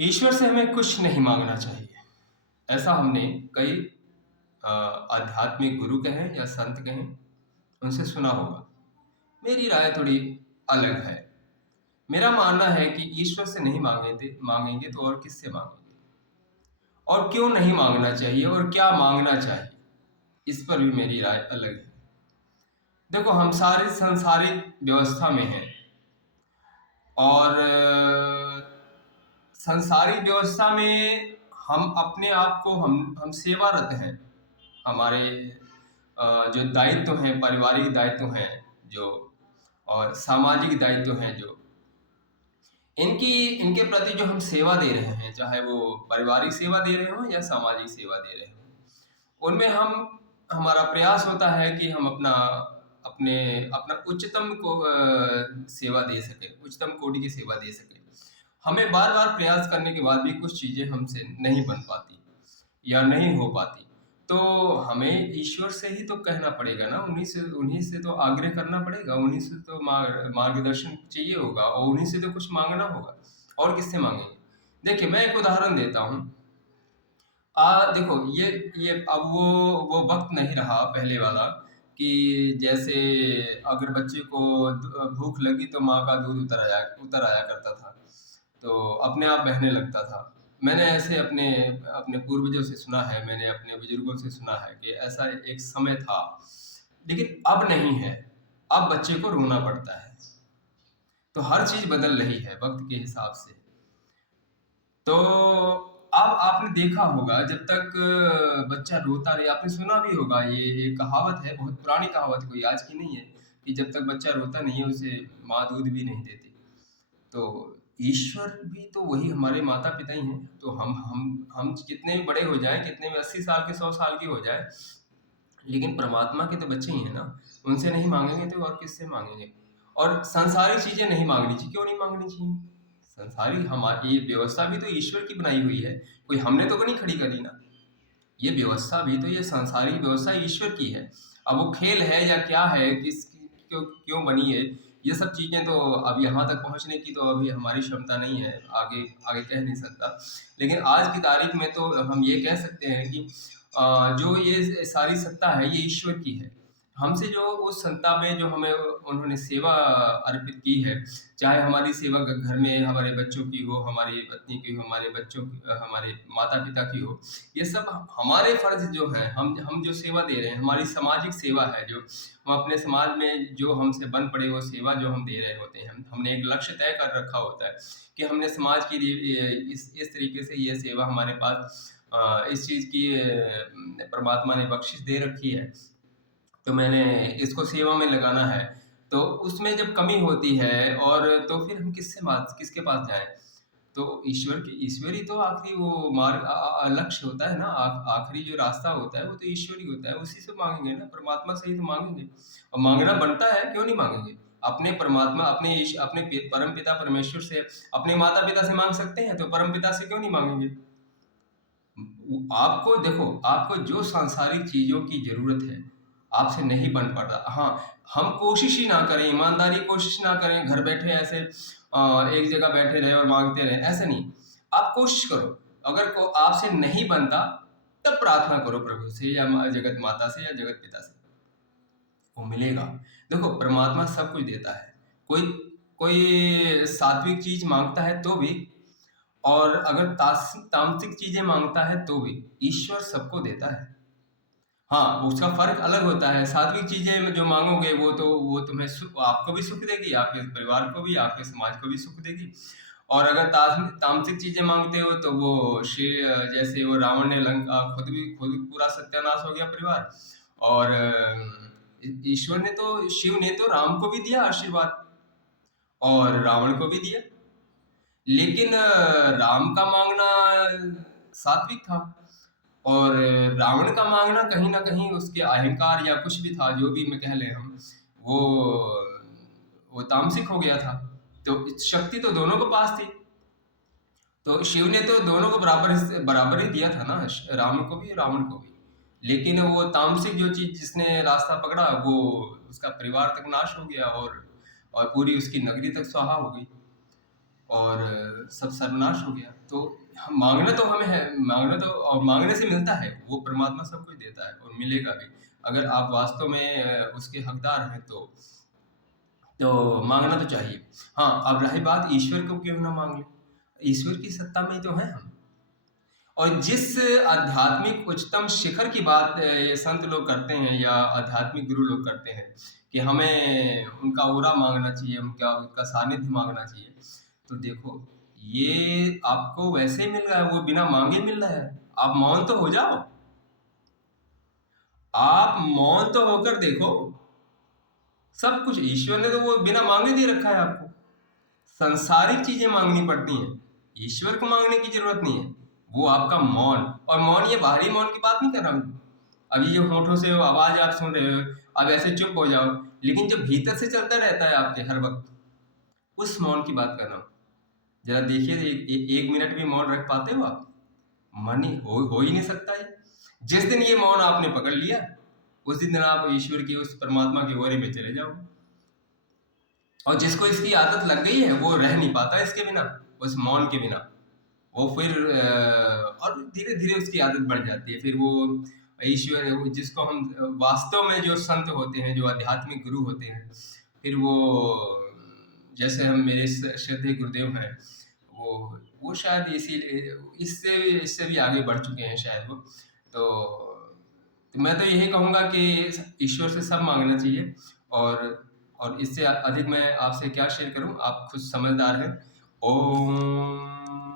ईश्वर से हमें कुछ नहीं मांगना चाहिए। ऐसा हमने कई आध्यात्मिक गुरु कहें या संत कहें, उनसे सुना होगा। मेरी राय थोड़ी अलग है। मेरा मानना है कि ईश्वर से नहीं मांगेंगे तो और किससे मांगेंगे? और क्यों नहीं मांगना चाहिए और क्या मांगना चाहिए? इस पर भी मेरी राय अलग है। देखो, हम सारे सांसारिक व्यवस्था में हैं और सांसारिक व्यवस्था में हम अपने आप को हम सेवारत हैं। हमारे जो दायित्व हैं, पारिवारिक दायित्व हैं जो, और सामाजिक दायित्व हैं जो, इनकी इनके प्रति जो हम सेवा दे रहे हैं, चाहे वो पारिवारिक सेवा दे रहे हों या सामाजिक सेवा दे रहे हों, उनमें हमारा प्रयास होता है कि हम अपने अपना उच्चतम सेवा दे सकें, उच्चतम कोटि की सेवा दे सकें। हमें बार-बार प्रयास करने के बाद भी कुछ चीज़ें हमसे नहीं बन पाती या नहीं हो पाती। तो हमें ईश्वर से ही तो कहना पड़ेगा ना, उन्हीं से तो आग्रह करना पड़ेगा, उन्हीं से तो मार्गदर्शन चाहिए होगा और उन्हीं से तो कुछ माँगना होगा। और किससे माँगेंगे? देखिए, मैं एक उदाहरण देता हूँ। देखो, ये अब वो वक़्त नहीं रहा पहले वाला कि जैसे अगर बच्चे को भूख लगी तो माँ का दूध उतर आया करता था। तो अपने आप बहने लगता था। मैंने ऐसे अपने अपने पूर्वजों से सुना है, मैंने अपने बुजुर्गों से सुना है कि ऐसा एक समय था, लेकिन अब नहीं है। अब बच्चे को रोना पड़ता है। तो हर चीज़ बदल रही है वक़्त के हिसाब से। तो अब आपने देखा होगा, जब तक बच्चा रोता रहे, आपने सुना भी होगा, ये कहावत है, बहुत पुरानी कहावत है, कोई आज की नहीं है, कि जब तक बच्चा रोता नहीं है उसे माँ दूध भी नहीं देती। तो ईश्वर भी तो वही हमारे माता-पिता ही हैं। तो हम कितने भी बड़े हो जाएँ, कितने भी 80 साल के, 100 साल के हो जाएँ, लेकिन परमात्मा के तो बच्चे ही हैं ना। उनसे नहीं माँगेंगे तो और किससे माँगेंगे? और सांसारिक चीज़ें नहीं माँगनी चाहिए, क्यों नहीं माँगनी चाहिए? संसारी हमारी ये व्यवस्था भी तो ईश्वर की बनाई हुई है, कोई हमने तो नहीं खड़ी करी ना। ये व्यवस्था भी तो, ये सांसारिक व्यवस्था ईश्वर की है। अब वो खेल है या क्या है, क्यों क्यों बनी है, ये सब चीज़ें तो अब यहाँ तक पहुँचने की तो अभी हमारी क्षमता नहीं है, आगे आगे कह नहीं सकता। लेकिन आज की तारीख में तो हम ये कह सकते हैं कि जो ये सारी सत्ता है, ये ईश्वर की है। हमसे जो उस संता में जो हमें उन्होंने सेवा अर्पित की है, चाहे हमारी सेवा घर में हमारे बच्चों की हो, हमारी पत्नी की हो, हमारे बच्चों की, हमारे माता-पिता की हो, ये सब हमारे फर्ज जो है, हम जो सेवा दे रहे हैं, हमारी सामाजिक सेवा है, जो हम अपने समाज में जो हमसे बन पड़े वो सेवा जो हम दे रहे होते हैं, हमने एक लक्ष्य तय कर रखा होता है कि हमने समाज के लिए इस तरीके से ये सेवा हमारे पास इस चीज़ की परमात्मा ने बख्शिश दे रखी है, तो मैंने इसको सेवा में लगाना है। तो उसमें जब कमी होती है, और तो फिर हम किसके पास जाएँ? तो ईश्वर ही तो आखिरी वो लक्ष्य होता है ना, आखिरी जो रास्ता होता है वो तो ईश्वर ही होता है, उसी से माँगेंगे ना, परमात्मा से ही तो माँगेंगे। और माँगना बनता है, क्यों नहीं माँगेंगे? अपने परमात्मा, अपने परमपिता परमेश्वर से, अपने माता-पिता से माँग सकते हैं, तो परमपिता से क्यों नहीं माँगेंगे? आपको देखो, आपको जो सांसारिक चीज़ों की ज़रूरत है, आपसे नहीं बन पा रहा। हाँ, हम कोशिश ही ना करें, ईमानदारी कोशिश ना करें, घर बैठे ऐसे एक जगह बैठे रहें और माँगते रहें, ऐसा नहीं। आप कोशिश करो, अगर आपसे नहीं बनता, तब प्रार्थना करो प्रभु से या जगत माता से या जगत पिता से, वो मिलेगा। देखो, परमात्मा सब कुछ देता है। कोई कोई सात्विक चीज़ माँगता है तो भी, और अगर तामसिक चीज़ें माँगता है तो भी, ईश्वर सबको देता है। हाँ, उसका फ़र्क अलग होता है। सात्विक चीज़ें में जो माँगोगे वो तुम्हें आपको भी सुख देगी, आपके परिवार को भी, आपके समाज को भी सुख देगी। और अगर तामसिक चीज़ें माँगते हो तो वो जैसे वो रावण ने खुद पूरा सत्यानाश हो गया परिवार। और ईश्वर ने तो, शिव ने तो राम को भी दिया आशीर्वाद और रावण को भी दिया। लेकिन राम का माँगना सात्विक था, और रावण का माँगना कहीं न कहीं उसके अहंकार या कुछ भी था, जो भी मैं कह लें हम, वो वो तामसिक हो गया था। तो शक्ति तो दोनों के पास थी। तो शिव ने तो दोनों को बराबर ही दिया था ना, राम को भी, रावण को भी। लेकिन वो तामसिक जो चीज़ जिसने रास्ता पकड़ा, वो उसका परिवार तक नाश हो गया, और पूरी उसकी नगरी तक स्वाहा हो गई। और सब सर्वनाश हो गया। तो हम मांगना तो हमें है, मांगना तो, और मांगने से मिलता है, वो परमात्मा सब कुछ देता है और मिलेगा भी। अगर आप वास्तव में उसके हकदार हैं तो मांगना तो चाहिए। हाँ, अब रही बात ईश्वर को क्यों ना मांग लें, ईश्वर की सत्ता में तो है हम। और जिस आध्यात्मिक उच्चतम शिखर की बात ये संत लोग करते हैं या आध्यात्मिक गुरु लोग करते हैं कि हमें उनका ओरा मांगना चाहिए, उनका उनका सानिध्य मांगना चाहिए, तो देखो, ये आपको वैसे ही मिल रहा है, वो बिना मांगे मिल रहा है। आप मौन तो हो जाओ, आप मौन तो होकर देखो, सब कुछ ईश्वर ने तो वो बिना मांगे दे रखा है आपको। संसारिक चीजें मांगनी पड़ती हैं, ईश्वर को मांगने की जरूरत नहीं है। वो आपका मौन, और मौन ये बाहरी मौन की बात नहीं कर रहा हूँ। अभी जो होठों से वो आवाज आप सुन रहे हो, अब ऐसे चुप हो जाओ, लेकिन जो भीतर से चलता रहता है आपके हर वक्त, उस मौन की बात कर रहा हूँ। जरा देखिए, एक मिनट भी मौन रख पाते हो आप? मन ही हो ही नहीं सकता है। जिस दिन ये मौन आपने पकड़ लिया, उस दिन आप ईश्वर की, उस परमात्मा के ओरे में चले जाओगे। और जिसको इसकी आदत लग गई है, वो रह नहीं पाता इसके बिना, उस मौन के बिना। वो फिर और धीरे धीरे उसकी आदत बढ़ जाती है। फिर वो ईश्वर, वो जिसको हम वास्तव में, जो संत होते हैं, जो आध्यात्मिक गुरु होते हैं, फिर वो, जैसे हम, मेरे श्रद्धेय गुरुदेव हैं, वो शायद इसीलिए इससे इससे भी आगे बढ़ चुके हैं शायद वो। तो मैं तो यही कहूँगा कि ईश्वर से सब मांगना चाहिए। और इससे अधिक मैं आपसे क्या शेयर करूँ, आप खुद समझदार हैं। ओम।